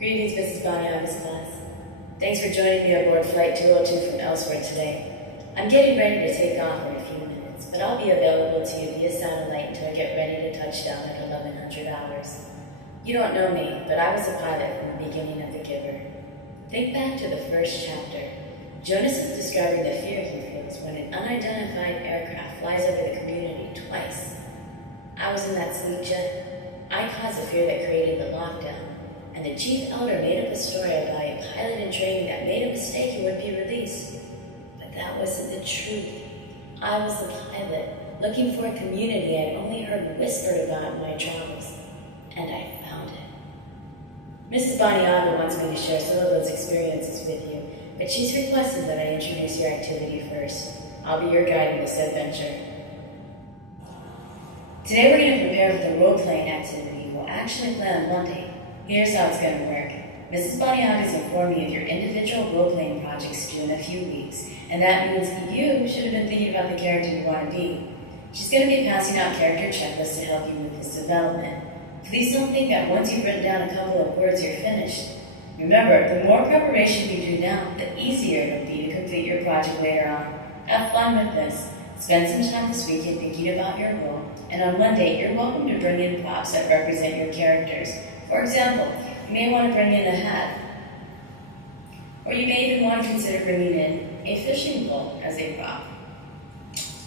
Greetings, Mrs. Baniaga's class. Thanks for joining me aboard Flight 202 from Ellsworth today. I'm getting ready to take off in a few minutes, but I'll be available to you via satellite until I get ready to touch down at 1100 hours. You don't know me, but I was a pilot from the beginning of The Giver. Think back to the first chapter. Jonas is describing the fear he feels when an unidentified aircraft flies over the community twice. I was in that sleep jet. I caused the fear that created the lockdown, and the chief elder made up a story about a pilot in training that made a mistake and would be released. But that wasn't the truth. I was the pilot, looking for a community I'd only heard whispered about in my travels, and I found it. Mrs. Baniaga wants me to share some of those experiences with you, but she's requested that I introduce your activity first. I'll be your guide in this adventure. Today we're going to prepare for the role-playing activity we'll actually play on Monday. Here's how it's going to work. Mrs. Baniaga has informed me of your individual role-playing projects due in a few weeks, and that means you should have been thinking about the character you want to be. She's going to be passing out character checklists to help you with this development. Please don't think that once you've written down a couple of words, you're finished. Remember, the more preparation you do now, the easier it'll be to complete your project later on. Have fun with this. Spend some time this weekend thinking about your role, and on Monday, you're welcome to bring in props that represent your characters. For example, you may want to bring in a hat, or you may even want to consider bringing in a fishing pole as a prop.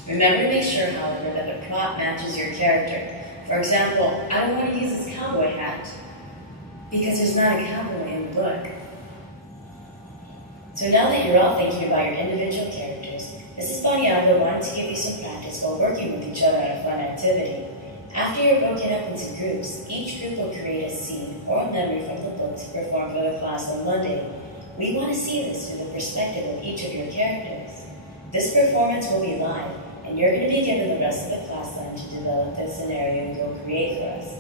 Remember to make sure, however, that the prop matches your character. For example, I don't want to use this cowboy hat because there's not a cowboy in the book. So now that you're all thinking about your individual characters, Mrs. Baniaga wanted to give you some practice while working with each other on a fun activity. After you're broken up into groups, each group will create a scene or a memory from the book to perform for the class on Monday. We want to see this through the perspective of each of your characters. This performance will be live, and you're going to be given the rest of the class time to develop the scenario you'll create for us.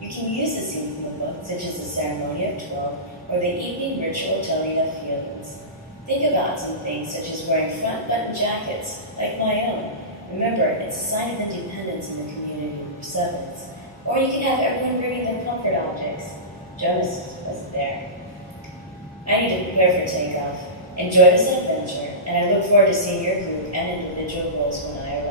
You can use the scene from the book, such as the Ceremony of 12 or the evening ritual telling of feelings. Think about some things such as wearing front-button jackets, like my own. Remember, it's a sign of independence in the community for sevens. Or you can have everyone bringing their comfort objects. Jonas wasn't there. I need to prepare for takeoff. Enjoy this adventure, and I look forward to seeing your group and individual roles when I arrive.